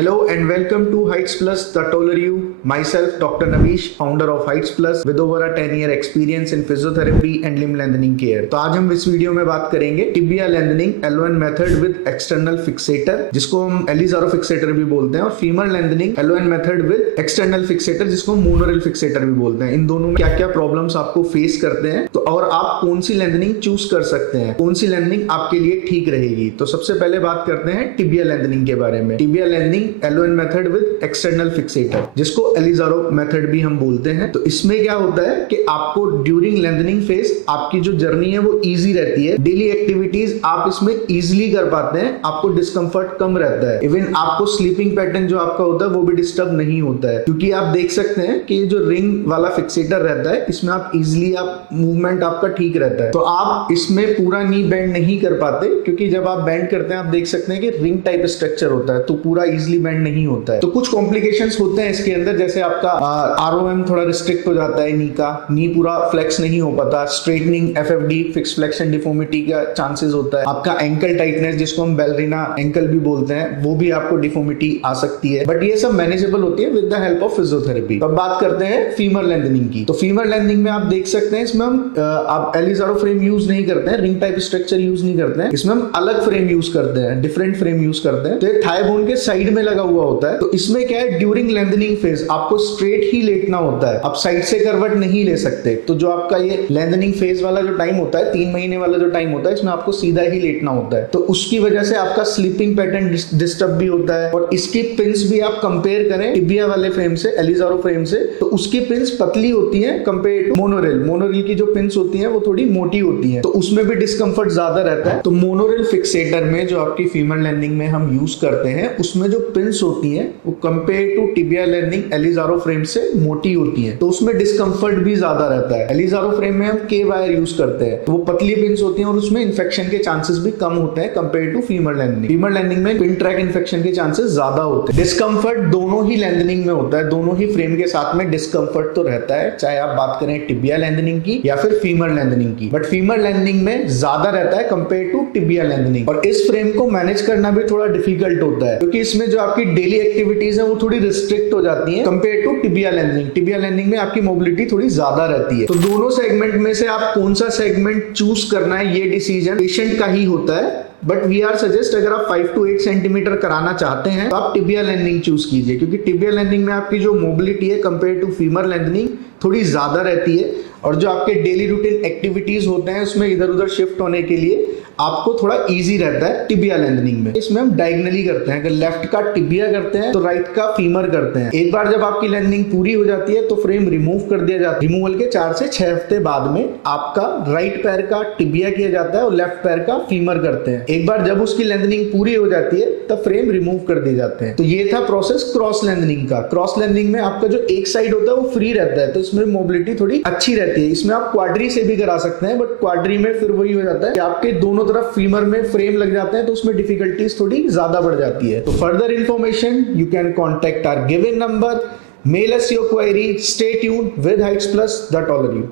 Hello and welcome to Heights Plus, the taller you. Myself, Dr. Navish, founder of Heights Plus, with over a 10-year experience in physiotherapy and limb lengthening care. तो आज हम इस video में बात करेंगे tibia lengthening L1 method with external fixator, जिसको हम एलिजारो fixator भी बोलते हैं, और femur lengthening L1 method with external fixator, जिसको हम मोनोरेल फिक्सेटर भी बोलते हैं। इन दोनों में क्या क्या प्रॉब्लम्स आपको फेस करते हैं, तो और आप कौन सी लेंथनिंग चूज कर सकते हैं, कौन सी लेंथनिंग आपके लिए ठीक रहेगी। तो सबसे पहले बात करते हैं टिबिया लेंथनिंग के बारे में। Tibia lengthening L1 method with external fixator, जिसको एलिजारो मेथड भी हम बोलते हैं। तो इसमें क्या होता है कि आपको ड्यूरिंग लेंथनिंग फेज आपकी जो जर्नी है वो इजी रहती है, डेली एक्टिविटीज आप इसमें इजीली कर पाते हैं, आपको डिस्कंफर्ट कम रहता है, इवन आपको स्लीपिंग पैटर्न जो आपका होता है वो भी डिस्टर्ब नहीं होता है, क्योंकि आप देख सकते हैं कि ये जो रिंग वाला फिक्सेटर रहता है इसमें आप इजीली आप मूवमेंट आपका ठीक रहता है। तो आप इसमें पूरा नी बेंड नहीं कर पाते, क्योंकि जब आप बेंड करते हैं आप देख सकते हैं कि रिंग टाइप स्ट्रक्चर होता है, तो पूरा इजीली बेंड नहीं होता है। तो कुछ कॉम्प्लिकेशंस होते हैं इसके अंदर, जैसे आपका आरओएम थोड़ा रिस्ट्रिक्ट हो जाता है, नी का नी पूरा फ्लेक्स नहीं हो पाता, straightening FFD fix flexion deformity का चांसेस होता है, आपका एंकल टाइटनेस जिसको हम बैलरीना एंकल भी बोलते हैं वो भी आपको डिफॉर्मिटी आ सकती है, बट ये सब मैनेजेबल होती है with the help of physiotherapy. अब बात करते हैं फीमर लेंथनिंग की। तो फीमर लेंथनिंग में आप देख सकते हैं इसमें हम आप एलिजारो फ्रेम यूज नहीं करते हैं, रिंग टाइप स्ट्रक्चर यूज नहीं करते हैं, इसमें हम अलग फ्रेम यूज करते हैं, डिफरेंट फ्रेम यूज करते हैं। तो ये थाई बोन के साइड में लगा हुआ होता है। तो इसमें क्या है, ड्यूरिंग लेंथनिंग फेज आपको स्ट्रेट ही लेटना होता है, आप साइड से करवट नहीं ले सकते। तो जो आपका ये लेंथनिंग फेज वाला जो टाइम होता है, 3 महीने वाला जो टाइम होता है, इसमें आपको सीधा ही लेटना होता है। तो उसकी वजह से आपका स्लीपिंग पैटर्न डिस्टर्ब भी होता है। और इसकी पिंस भी आप कंपेयर करें टिबिया वाले फ्रेम से, एलिजारो फ्रेम से, तो उसकी पिंस पतली होती है कंपेयर टू मोनोरेल। मोनोरेल की जो पिंस होती है वो थोड़ी मोटी होती है, तो उसमें भी डिस्कंफर्ट ज्यादा रहता है। तो मोनोरेल फिक्सेटर में जो आपकी फीमर लेंथनिंग में हम यूज करते हैं, उसमें जो पिंस होती है वो compare to tibia lengthening Ilizarov frame से मोटी होती है, तो उसमें डिस्कंफर्ट भी ज्यादा रहता है। एलिजारो फ्रेम में हम के वायर यूज करते हैं, तो वो पतली पिंस होती हैं और उसमें इन्फेक्शन के चांसेस भी कम होते हैं compare to femur lengthening. Femur lengthening में पिन ट्रैक इन्फेक्शन के चांसेस ज्यादा होते हैं। डिस्कंफर्ट दोनों ही लेंथनिंग में होता है, दोनों ही फ्रेम के साथ में डिस्कंफर्ट तो रहता है, चाहे आप बात करें टिबिया लेंथनिंग की या फिर फीमर लेंथनिंग की, बट फीमर लेंथनिंग में ज्यादा रहता है कंपेयर टू टिबिया लेंथनिंग। और इस फ्रेम को मैनेज करना भी थोड़ा डिफिकल्ट होता है, क्योंकि इसमें जो आपकी डेली एक्टिविटीज है वो थोड़ी रिस्ट्रिक्ट हो जाती है compare to tibia lengthening. Tibia lengthening में आपकी मोबिलिटी थोड़ी ज्यादा रहती है। तो दोनों सेगमेंट में से आप कौन सा सेगमेंट चूज करना है, ये डिसीजन पेशेंट का ही होता है, बट वी आर सजेस्ट अगर आप 5 to 8 सेंटीमीटर कराना चाहते हैं तो आप टिबिया लेंथनिंग चूज कीजिए, क्योंकि टिबिया लेंथनिंग में आपकी जो मोबिलिटी है कंपेयर टू फीमर लेंथनिंग थोड़ी ज्यादा रहती है, और जो आपके डेली रूटीन एक्टिविटीज होते हैं उसमें इधर उधर शिफ्ट होने के लिए आपको थोड़ा इजी रहता है टिबिया लेंथनिंग में। इसमें हम डायगनली करते हैं, अगर लेफ्ट का टिबिया करते हैं तो राइट का फीमर करते हैं। एक बार जब आपकी लेंथनिंग पूरी हो जाती है तो फ्रेम रिमूव कर दिया जाता है। रिमूवल के 4 से 6 हफ्ते बाद में आपका राइट पैर का टिबिया किया जाता है और लेफ्ट पैर का फीमर करते हैं। एक बार जब उसकी लेंथनिंग पूरी हो जाती है तब फ्रेम रिमूव कर दिए जाते हैं। तो ये था प्रोसेस क्रॉस लेंथनिंग का। क्रॉस लेंथनिंग में आपका जो एक साइड होता है वो फ्री रहता है, तो इसमें मोबिलिटी थोड़ी अच्छी रहती है। इसमें आप क्वाड्री से भी करा सकते हैं, बट क्वाड्री में फिर वही हो जाता है कि आपके दोनों तरफ फीमर में फ्रेम लग जाते हैं, तो उसमें डिफिकल्टीज थोड़ी ज्यादा बढ़ जाती है। तो further information you can contact our given number, mail us your query, stay tuned with Heights Plus the taller you।